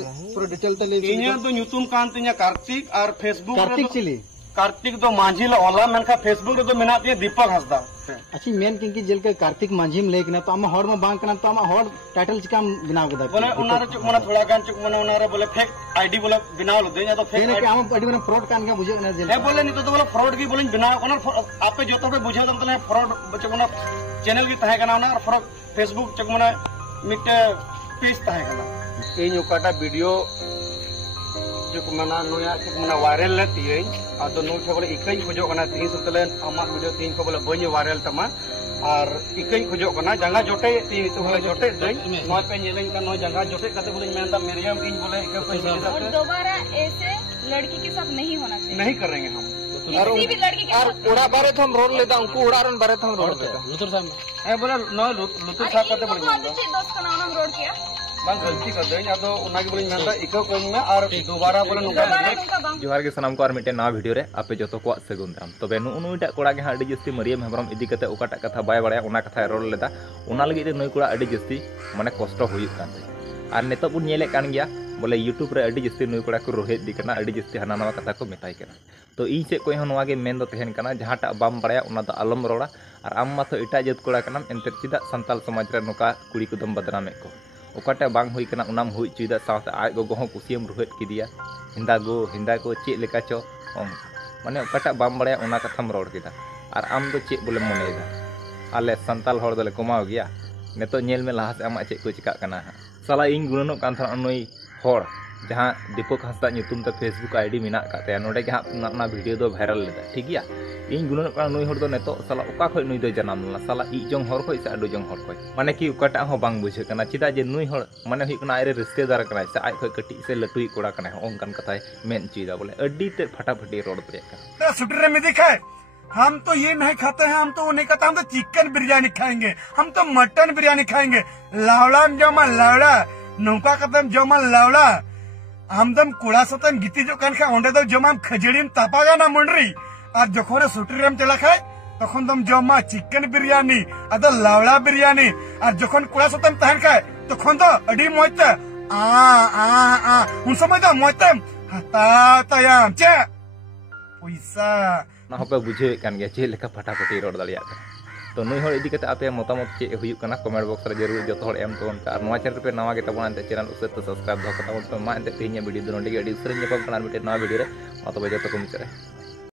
पूरा डिटेल तले इन्हें तो ᱧᱩᱛᱩᱢ कान तिया कार्तिक और फेसबुक कार्तिक चिली कार्तिक दो मांझी ला ओला मेनखा फेसबुक रे दो मेना तिया दीपक हंसदा अच्छी मेन किंकी जेल के कार्तिक मांझी में लेकना तो आमा हॉर में बांग कना तो आमा हॉर टाइटल चिका बिनाव गदा बोले उनारे चुक मना थोड़ा गान चुक मना उनारे बोले फेक आईडी बोले बिनाव ल दे या तो फेक आईडी आमा आईडी में फ्रॉड कान का बुझे ना जेल है बोले नहीं तो बोले फ्रॉड की बोले बिनाव कना आपे जो तो बुझे दम तले फ्रॉड चुक मना चैनल की तहे कना ना फ्रॉड फेसबुक चुक मना मिटे पेज तहे कना इन ओकाटा वीडियो जो मना नोया चुक मना वायरल लेती है आदो नो ठे बोले इकई खोजो कना तीन सतले आमा वीडियो तीन को बोले बनी वायरल तमा और इकई खोजो कना जंगा जोटे तीन तो बोले जोटे दई नो पे नेलेन का नो जंगा जोटे कते बोले मेनदा मरियम इन बोले इकई पैसे और दोबारा ऐसे लड़की के साथ नहीं होना चाहिए नहीं कर रहे हम किसी भी लड़की के साथ उड़ा बारे तो हम रोड लेता उनको उड़ारन बारे तो हम रोड लेता लुतुर साहब ए बोले नो लुतुर साहब कते बोले दोस्त का नाम रोड किया बांग गलती कर दें या तो उनागी बोले मेनदा इको कोन में और दोबारा बोले नुका जोहार के सनाम को और मिटे नवा वीडियो रे आपे जतो को सगुन दाम तबे नुनुटा कोड़ा के हाडी जस्ती मरियम हेमरम इदी कते ओकाटा कथा बाय बड़ाया उना कथा रोड लेदा उना लगी रे नई कोड़ा अडी जस्ती माने कष्ट हुई कान और नेतो बुन नेले कान गया बोले यूट्यूब रे अडी जस्ती नई कोड़ा को रोहेत दी कना अडी जस्ती हाना नवा कथा को मेताई कना तो इन से कोई नवा के मेन दो तहन कना जहाटा बाम बड़ाया उना तो अलम रोड़ा और आम मा तो एटा जत कोड़ा कना एंते चिदा संताल समाज रे नुका कुड़ी कुदम बदनामे को ओकाटा बांग हुई कना उनाम हुई चुदा साथ आज गो हो कुसियम रोहेत किदिया हिंदा को चे लेका चो माने ओकाटा बाम बड़ाया उना कथाम रोड किदा और आम दो चे बोले मनेदा आले संताल हर दले कमाव गया नेतो नेल में लहा से आमा चे को चिका कना साला इन गुणनो कान था नई हर जहां दीपक हंसदा ᱧᱩᱛᱩᱢ ᱛᱮ फेसबुक आईडी मेना काते नोडे के ना वीडियो दो वायरल लेदा ठीक गया इन गुणनो का नई हर दो नेतो साला ओका खय नई दो जनाम ला साला इ जंग हर खय से अडो जंग हर खय माने कि ओकाटा हो बांग बुझे कना चिदा जे नई हर माने हुई कना आरे रिश्तेदार कना से आज खय कटी से लटुई कोड़ा कना ओंकन कथाय मेन चीदा बोले अड्डी ते फटाफटी रोड पे का सुटरे में दिखाए हम तो ये नहीं खाते हैं हम तो वो नहीं खाते हम तो चिकन बिरयानी खाएंगे हम तो मटन बिरयानी खाएंगे लावड़ा जमा लावड़ा नौका कदम जमा लावड़ा हमदम कुड़ा सतम गीती जो कान खा ओंडे दो जमा खजड़ीम तापागा ना मंडरी और जखोरे सुटरेम चला खाए तखन दम जमा चिकन बिरयानी अदो लावड़ा बिरयानी और जखन कुड़ा सतम तहन खाए तखन तो अडी मोयते आ उन समय तो मोयते हता तयाम चे पैसा ना होपे बुझे कान गया चे लेका फटाफटी रोड दलिया तो नई हर इदी कते आपे मतामत चे हुई कना कमेंट बॉक्स रे जरूर जतो हर एम तोन का नवा चैनल पे नवा के तबन अंते चैनल उसे तो सब्सक्राइब दो कता तो मा अंते तीन वीडियो दोनों लगी अडी उसरे नेपम कना मिटे नवा वीडियो रे मा तो बजे तो को मिचरे।